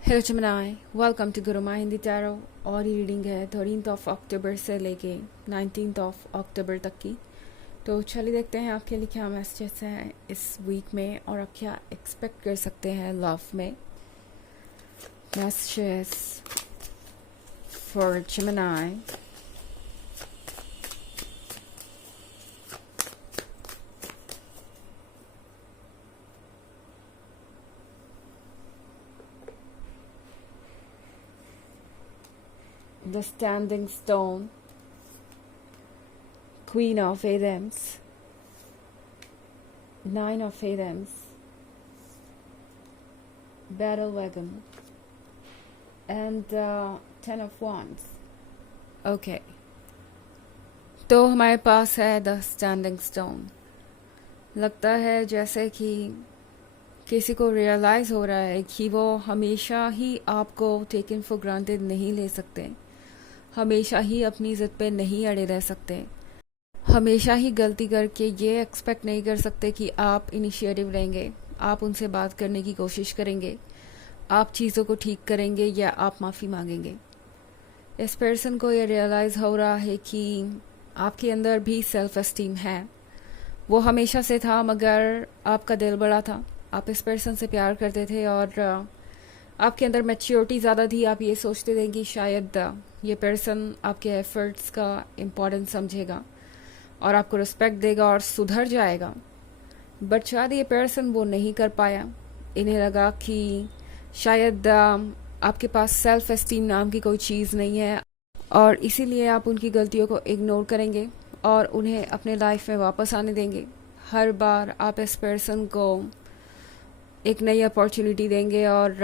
Hello चमनाई, welcome to Guruma Hindi tarot. और ये रीडिंग है 13 अक्टूबर से लेके 19 अक्टूबर तक की। तो चलिए देखते हैं आपके लिए क्या मैसेजेस हैं इस वीक में और आप क्या एक्सपेक्ट कर सकते हैं लव में। Messages for Gemini। The Standing Stone, Queen of Adams, Nine of Adams, Battle Wagon and Ten of Wands। Okay, तो हमारे पास है द स्टैंडिंग स्टोन। लगता है जैसे कि किसी को रियलाइज़ हो रहा है कि वो हमेशा ही आपको टेकन फॉर ग्रांटेड नहीं ले सकते, हमेशा ही अपनी ज़िद पे नहीं अड़े रह सकते, हमेशा ही गलती करके ये एक्सपेक्ट नहीं कर सकते कि आप इनिशिएटिव लेंगे, आप उनसे बात करने की कोशिश करेंगे, आप चीज़ों को ठीक करेंगे या आप माफ़ी मांगेंगे। इस पर्सन को ये रियलाइज़ हो रहा है कि आपके अंदर भी सेल्फ एस्टीम है। वो हमेशा से था, मगर आपका दिल बड़ा था, आप इस पर्सन से प्यार करते थे और आपके अंदर मैच्योरिटी ज़्यादा थी। आप ये सोचते थे कि शायद ये पर्सन आपके एफर्ट्स का इम्पोर्टेंस समझेगा और आपको रिस्पेक्ट देगा और सुधर जाएगा। बट शायद ये पर्सन वो नहीं कर पाया। इन्हें लगा कि शायद आपके पास सेल्फ एस्टीम नाम की कोई चीज़ नहीं है और इसीलिए आप उनकी गलतियों को इग्नोर करेंगे और उन्हें अपने लाइफ में वापस आने देंगे। हर बार आप इस पर्सन को एक नई अपॉर्चुनिटी देंगे और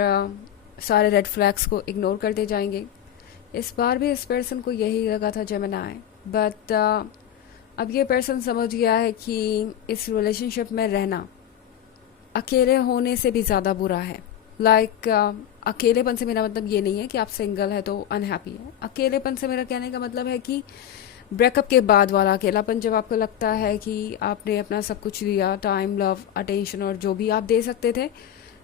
सारे रेड फ्लैग्स को इग्नोर करते जाएंगे। इस बार भी इस पर्सन को यही लगा था जेमिनी, बट अब ये पर्सन समझ गया है कि इस रिलेशनशिप में रहना अकेले होने से भी ज़्यादा बुरा है। अकेलेपन से मेरा मतलब ये नहीं है कि आप सिंगल है तो अनहैप्पी है। अकेलेपन से मेरा कहने का मतलब है कि ब्रेकअप के बाद वाला अकेलापन, जब आपको लगता है कि आपने अपना सब कुछ दिया, टाइम, लव, अटेंशन और जो भी आप दे सकते थे,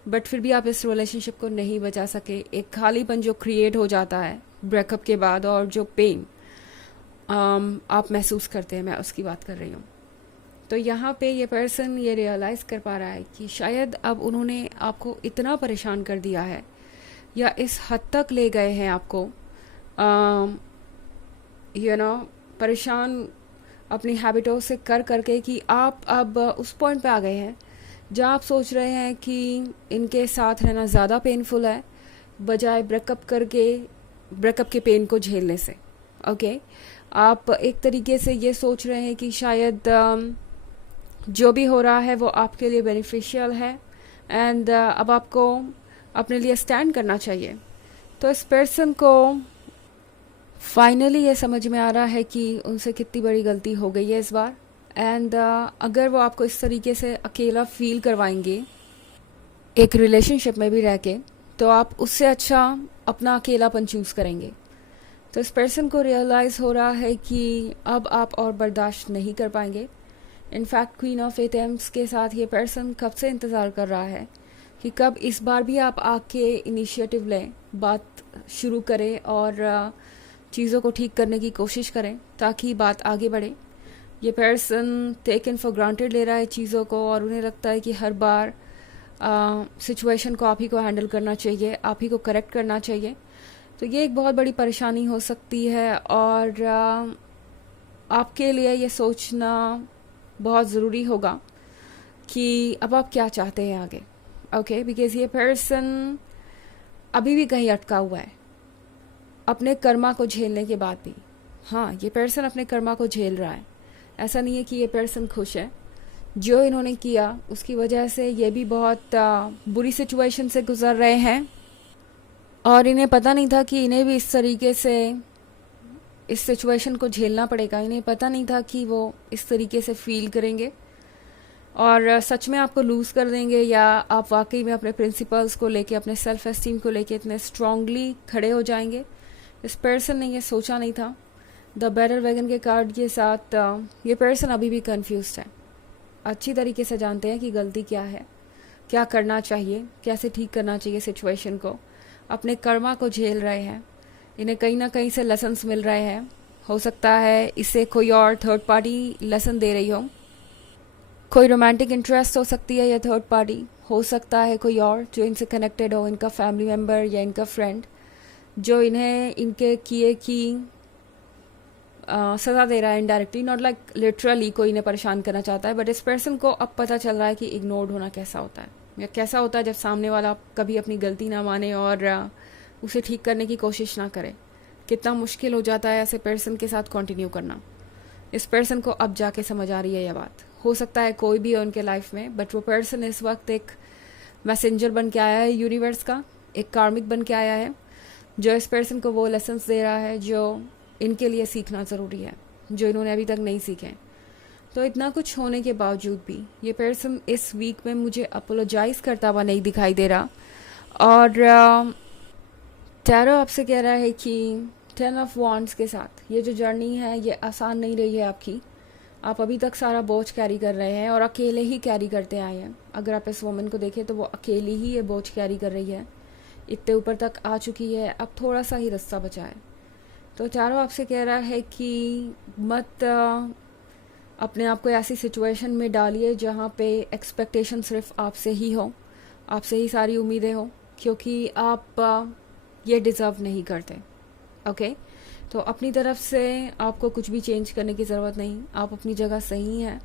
बट फिर भी आप इस रिलेशनशिप को नहीं बचा सके। एक खालीपन जो क्रिएट हो जाता है ब्रेकअप के बाद और जो पेन आप महसूस करते हैं, मैं उसकी बात कर रही हूँ। तो यहाँ पे ये पर्सन ये रियलाइज़ कर पा रहा है कि शायद अब उन्होंने आपको इतना परेशान कर दिया है या इस हद तक ले गए हैं आपको परेशान अपनी हैबिटों से कर करके कि आप अब उस पॉइंट पे आ गए हैं जहाँ आप सोच रहे हैं कि इनके साथ रहना ज़्यादा पेनफुल है बजाय ब्रेकअप के पेन को झेलने से। ओके, आप एक तरीके से ये सोच रहे हैं कि शायद जो भी हो रहा है वो आपके लिए बेनिफिशियल है एंड अब आपको अपने लिए स्टैंड करना चाहिए। तो इस पर्सन को फाइनली ये समझ में आ रहा है कि उनसे कितनी बड़ी गलती हो गई है इस बार एंड अगर वो आपको इस तरीके से अकेला फील करवाएंगे एक रिलेशनशिप में भी रह के, तो आप उससे अच्छा अपना अकेलापन चूज़ करेंगे। तो इस पर्सन को रियलाइज़ हो रहा है कि अब आप और बर्दाश्त नहीं कर पाएंगे। इनफैक्ट क्वीन ऑफ एटेम्स के साथ ये पर्सन कब से इंतज़ार कर रहा है कि कब इस बार भी आप आके इनिशिएटिव लें, बात शुरू करें और चीज़ों को ठीक करने की कोशिश करें ताकि बात आगे बढ़े। ये पर्सन टेकन फॉर ग्रांटेड ले रहा है चीज़ों को और उन्हें लगता है कि हर बार सिचुएशन को आप ही को हैंडल करना चाहिए, आप ही को करेक्ट करना चाहिए। तो ये एक बहुत बड़ी परेशानी हो सकती है और आपके लिए ये सोचना बहुत ज़रूरी होगा कि अब आप क्या चाहते हैं आगे। ओके, बिकॉज ये पर्सन अभी भी कहीं अटका हुआ है अपने कर्मा को झेलने के बाद भी। हाँ, ये पर्सन अपने कर्मा को झेल रहा है। ऐसा नहीं है कि ये पर्सन खुश है। जो इन्होंने किया उसकी वजह से ये भी बहुत बुरी सिचुएशन से गुजर रहे हैं और इन्हें पता नहीं था कि इन्हें भी इस तरीके से इस सिचुएशन को झेलना पड़ेगा। इन्हें पता नहीं था कि वो इस तरीके से फील करेंगे और सच में आपको लूज़ कर देंगे या आप वाकई में अपने प्रिंसिपल्स को लेके, अपने सेल्फ एस्टीम को लेके इतने स्ट्रांगली खड़े हो जाएंगे। इस पर्सन ने ये सोचा नहीं था। द बैटल वैगन के कार्ड के साथ ये पर्सन अभी भी कंफ्यूज्ड है। अच्छी तरीके से जानते हैं कि गलती क्या है, क्या करना चाहिए, कैसे ठीक करना चाहिए सिचुएशन को, अपने कर्मा को झेल रहे हैं, इन्हें कहीं ना कहीं से लेसन्स मिल रहे हैं। हो सकता है इससे कोई और थर्ड पार्टी लेसन दे रही हो, कोई रोमांटिक इंटरेस्ट हो सकती है या थर्ड पार्टी हो सकता है, कोई और जो इनसे कनेक्टेड हो, इनका फैमिली मेम्बर या इनका फ्रेंड, जो इन्हें इनके किए की सज़ा दे रहा है इनडायरेक्टली, नॉट लाइक लिटरली कोई इन्हें परेशान करना चाहता है, बट इस पर्सन को अब पता चल रहा है कि इग्नोर्ड होना कैसा होता है, या कैसा होता है जब सामने वाला कभी अपनी गलती ना माने और उसे ठीक करने की कोशिश ना करे। कितना मुश्किल हो जाता है ऐसे पर्सन के साथ कंटिन्यू करना। इस पर्सन को अब जाके समझ आ रही है यह बात। हो सकता है कोई भी हो उनके लाइफ में, बट वो पर्सन इस वक्त एक मैसेंजर बन के आया है यूनिवर्स का, एक कार्मिक बन के आया है, जो इस पर्सन को वो लेसन्स दे रहा है जो इनके लिए सीखना ज़रूरी है, जो इन्होंने अभी तक नहीं सीखे। तो इतना कुछ होने के बावजूद भी ये पर्सन इस वीक में मुझे अपोलोजाइज करता हुआ नहीं दिखाई दे रहा। और टैरो आपसे कह रहा है कि 10 ऑफ वॉन्ड्स के साथ ये जो जर्नी है ये आसान नहीं रही है आपकी। आप अभी तक सारा बोझ कैरी कर रहे हैं और अकेले ही कैरी करते आए हैं। अगर आप इस वुमन को देखें तो वो अकेली ही ये बोझ कैरी कर रही है, इतने ऊपर तक आ चुकी है, अब थोड़ा सा ही रास्ता बचा है। तो चारों आपसे कह रहा है कि मत अपने आप को ऐसी सिचुएशन में डालिए जहाँ पे एक्सपेक्टेशन सिर्फ आपसे ही हो, आपसे ही सारी उम्मीदें हो, क्योंकि आप ये डिज़र्व नहीं करते। ओके, तो अपनी तरफ से आपको कुछ भी चेंज करने की ज़रूरत नहीं, आप अपनी जगह सही हैं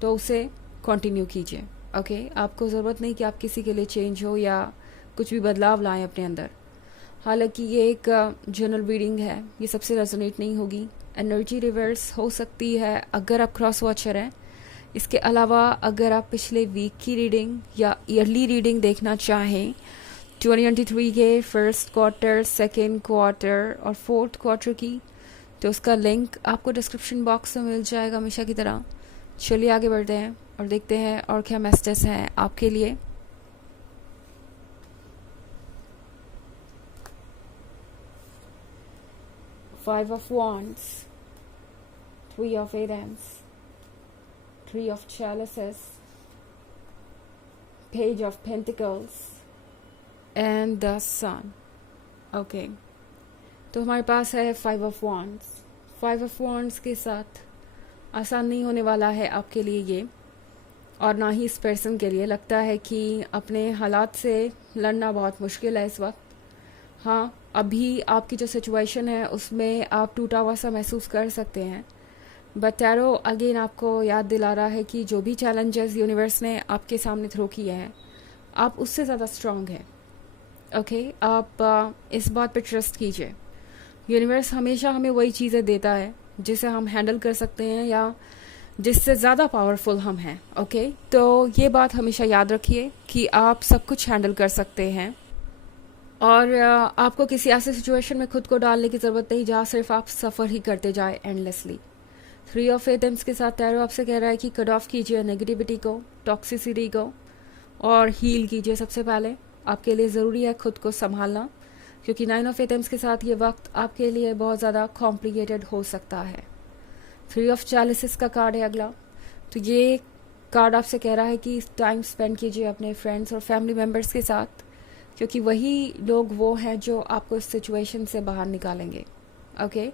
तो उसे कंटिन्यू कीजिए। ओके, आपको ज़रूरत नहीं कि आप किसी के लिए चेंज हो या कुछ भी बदलाव लाएं अपने अंदर। हालांकि ये एक जनरल रीडिंग है, ये सबसे रेजोनेट नहीं होगी, एनर्जी रिवर्स हो सकती है अगर आप क्रॉस वॉचर हैं। इसके अलावा अगर आप पिछले वीक की रीडिंग या ईयरली रीडिंग देखना चाहें 2023 के फर्स्ट क्वार्टर, सेकेंड क्वार्टर और फोर्थ क्वार्टर की, तो उसका लिंक आपको डिस्क्रिप्शन बॉक्स में मिल जाएगा हमेशा की तरह। चलिए आगे बढ़ते हैं और देखते हैं और क्या मैसेजेस हैं आपके लिए। Five of Wands, Three of Wands, Three of Chalices, Page of Pentacles and the Sun. Okay, तो हमारे पास है Five of Wands। Five of Wands के साथ आसान नहीं होने वाला है आपके लिए ये, और ना ही इस पर्सन के लिए। लगता है कि अपने हालात से लड़ना बहुत मुश्किल है इस वक्त। हाँ, अभी आपकी जो सिचुएशन है उसमें आप टूटा हुआ सा महसूस कर सकते हैं, बट टैरो अगेन आपको याद दिला रहा है कि जो भी चैलेंजेस यूनिवर्स ने आपके सामने थ्रो किए हैं आप उससे ज़्यादा स्ट्रांग हैं। ओके, आप इस बात पे ट्रस्ट कीजिए। यूनिवर्स हमेशा हमें वही चीज़ें देता है जिसे हम हैंडल कर सकते हैं या जिससे ज़्यादा पावरफुल हम हैं। ओके, तो ये बात हमेशा याद रखिए कि आप सब कुछ हैंडल कर सकते हैं और आपको किसी ऐसे सिचुएशन में खुद को डालने की ज़रूरत नहीं जहाँ सिर्फ आप सफ़र ही करते जाए एंडलेसली। थ्री ऑफ एटम्स के साथ टैरो आपसे कह रहा है कि कट ऑफ कीजिए नेगेटिविटी को, टॉक्सिसिटी को, और हील कीजिए। सबसे पहले आपके लिए ज़रूरी है खुद को संभालना, क्योंकि 9 ऑफ एटम्स के साथ ये वक्त आपके लिए बहुत ज़्यादा कॉम्प्लिकेटेड हो सकता है। 3 ऑफ चैलिसेस का कार्ड है अगला। तो ये कार्ड आपसे कह रहा है कि टाइम स्पेंड कीजिए अपने फ्रेंड्स और फैमिली मेम्बर्स के साथ, क्योंकि वही लोग वो हैं जो आपको इस सिचुएशन से बाहर निकालेंगे। ओके,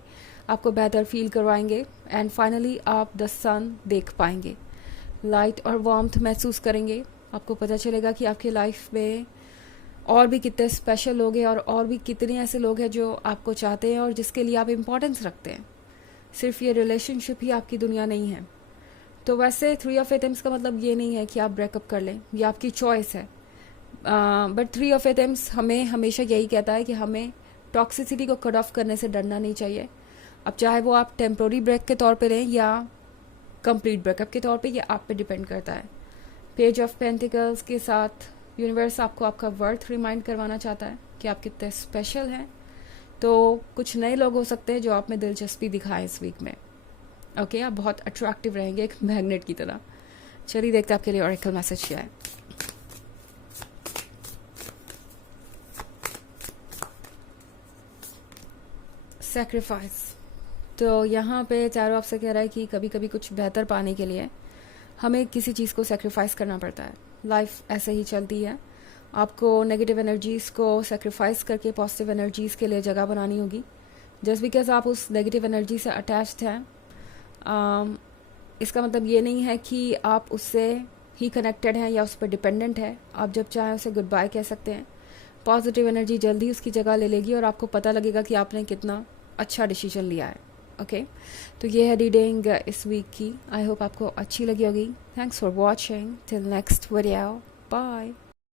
आपको बेहतर फील करवाएंगे एंड फाइनली आप द सन देख पाएंगे, लाइट और वार्मथ महसूस करेंगे। आपको पता चलेगा कि आपकी लाइफ में और भी कितने स्पेशल लोग हैं और भी कितने ऐसे लोग हैं जो आपको चाहते हैं और जिसके लिए आप इम्पोर्टेंस रखते हैं। सिर्फ ये रिलेशनशिप ही आपकी दुनिया नहीं है। तो वैसे 3 ऑफ एटम्स का मतलब ये नहीं है कि आप ब्रेकअप कर लें, ये आपकी चॉइस है। बट 3 ऑफ एटम्स हमें हमेशा यही कहता है कि हमें टॉक्सिसिटी को कट ऑफ करने से डरना नहीं चाहिए। अब चाहे वो आप टेम्प्रोरी ब्रेक के तौर पे लें या कंप्लीट ब्रेकअप के तौर पे, ये आप पे डिपेंड करता है। पेज ऑफ पेंटिकल्स के साथ यूनिवर्स आपको आपका वर्थ रिमाइंड करवाना चाहता है कि आप कितने स्पेशल हैं। तो कुछ नए लोग हो सकते हैं जो आप में दिलचस्पी दिखाएं इस वीक में। ओके, आप बहुत अट्रैक्टिव रहेंगे एक मैग्नेट की तरह। चलिए देखते हैं आपके लिए ऑरेकल मैसेज क्या है। सैक्रिफाइस। तो यहाँ पे चारों आपसे कह रहा है कि कभी कभी कुछ बेहतर पाने के लिए हमें किसी चीज़ को सैक्रिफाइस करना पड़ता है। लाइफ ऐसे ही चलती है आपको नेगेटिव एनर्जीज़ को सेक्रीफाइस करके पॉजिटिव एनर्जीज़ के लिए जगह बनानी होगी। जस्ट बिकॉज आप उस नेगेटिव एनर्जी से अटैच्ड हैं, इसका मतलब ये नहीं है कि आप उससे ही कनेक्टेड हैं या उस पर डिपेंडेंट है। आप जब चाहें उसे गुड बाय कह सकते हैं। पॉजिटिव एनर्जी जल्दी उसकी जगह ले लेगी और आपको पता लगेगा कि आपने कितना अच्छा डिसीजन लिया है। ओके, तो ये है रीडिंग इस वीक की। आई होप आपको अच्छी लगी होगी। Thanks for watching. Till next video, bye.